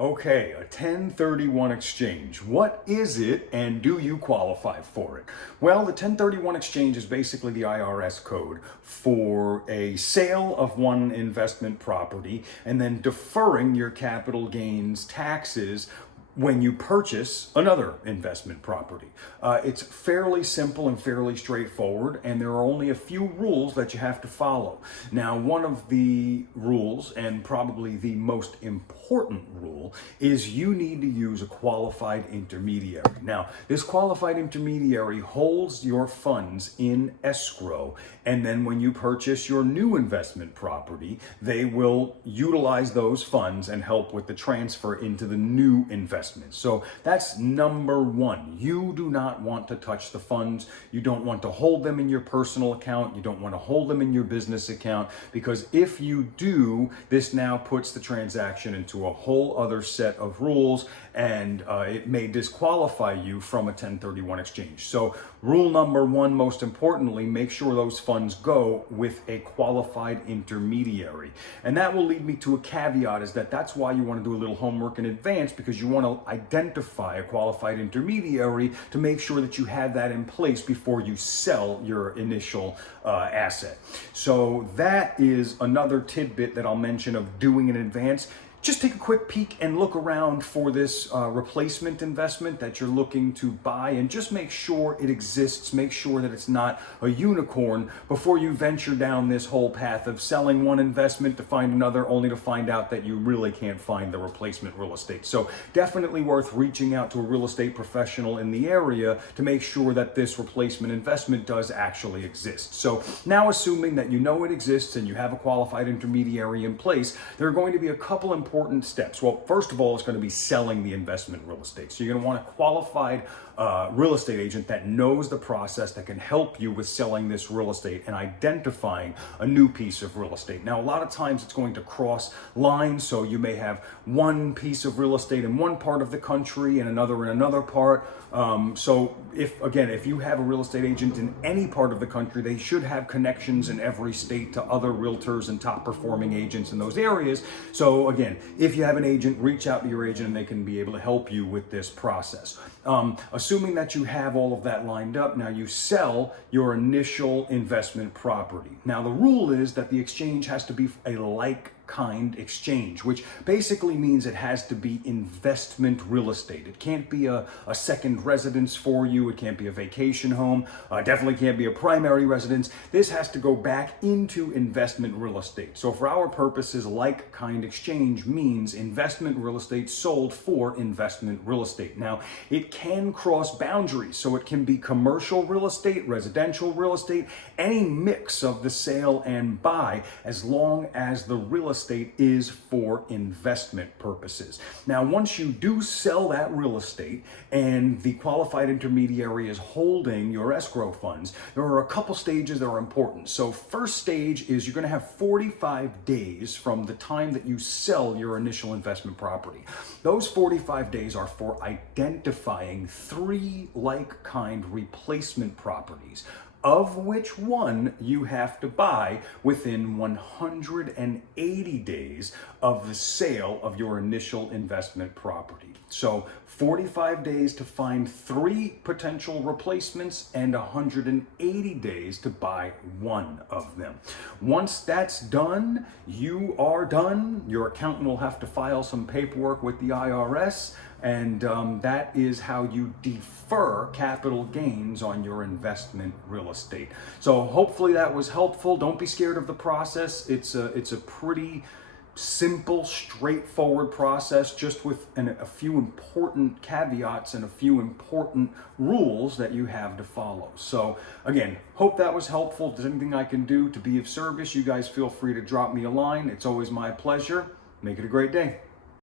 Okay, a 1031 exchange. What is it and do you qualify for it? Well, the 1031 exchange is basically the IRS code for a sale of one investment property and then deferring your capital gains taxes when you purchase another investment property. It's fairly simple and fairly straightforward, and there are only a few rules that you have to follow. Now, one of the rules, and probably the most important rule, is you need to use a qualified intermediary. Now, this qualified intermediary holds your funds in escrow, and then when you purchase your new investment property, they will utilize those funds and help with the transfer into the new investment. So that's number one. You do not want to touch the funds. You don't want to hold them in your personal account. You don't want to hold them in your business account, because if you do, this now puts the transaction into a whole other set of rules, and it may disqualify you from a 1031 exchange. So rule number one, most importantly, make sure those funds go with a qualified intermediary. And that will lead me to a caveat, is that that's why you want to do a little homework in advance, because you want to identify a qualified intermediary to make sure that you have that in place before you sell your initial asset. So that is another tidbit that I'll mention of doing in advance. Just take a quick peek and look around for this replacement investment that you're looking to buy, and just make sure it exists. Make sure that it's not a unicorn before you venture down this whole path of selling one investment to find another, only to find out that you really can't find the replacement real estate. So definitely worth reaching out to a real estate professional in the area to make sure that this replacement investment does actually exist. So now, assuming that you know it exists and you have a qualified intermediary in place, there are going to be a couple important steps. Well, first of all, it's going to be selling the investment real estate. So you're going to want a qualified real estate agent that knows the process, that can help you with selling this real estate and identifying a new piece of real estate. Now, a lot of times it's going to cross lines, so you may have one piece of real estate in one part of the country and another in another part. So if you have a real estate agent in any part of the country, they should have connections in every state to other realtors and top performing agents in those areas. So again, if you have an agent, reach out to your agent and they can be able to help you with this process. Assuming that you have all of that lined up, now you sell your initial investment property. Now, the rule is that the exchange has to be a like-kind exchange, which basically means it has to be investment real estate. It can't be a second residence for you. It can't be a vacation home. Definitely can't be a primary residence. This has to go back into investment real estate. So for our purposes, like-kind exchange means investment real estate sold for investment real estate. Now, it can cross boundaries, so it can be commercial real estate, residential real estate, any mix of the sale and buy, as long as the real estate is for investment purposes. Now, once you do sell that real estate and the qualified intermediary is holding your escrow funds, there are a couple stages that are important. So first stage is you're going to have 45 days from the time that you sell your initial investment property. Those 45 days are for identifying 3 like-kind replacement properties, of which one you have to buy within 180 days of the sale of your initial investment property. So 45 days to find 3 potential replacements and 180 days to buy one of them. Once that's done, you are done. Your accountant will have to file some paperwork with the IRS, and that is how you defer capital gains on your investment real estate. So hopefully that was helpful. Don't be scared of the process. It's a pretty simple, straightforward process, just with a few important caveats and a few important rules that you have to follow. So again, hope that was helpful. If there's anything I can do to be of service, you guys feel free to drop me a line. It's always my pleasure. Make it a great day.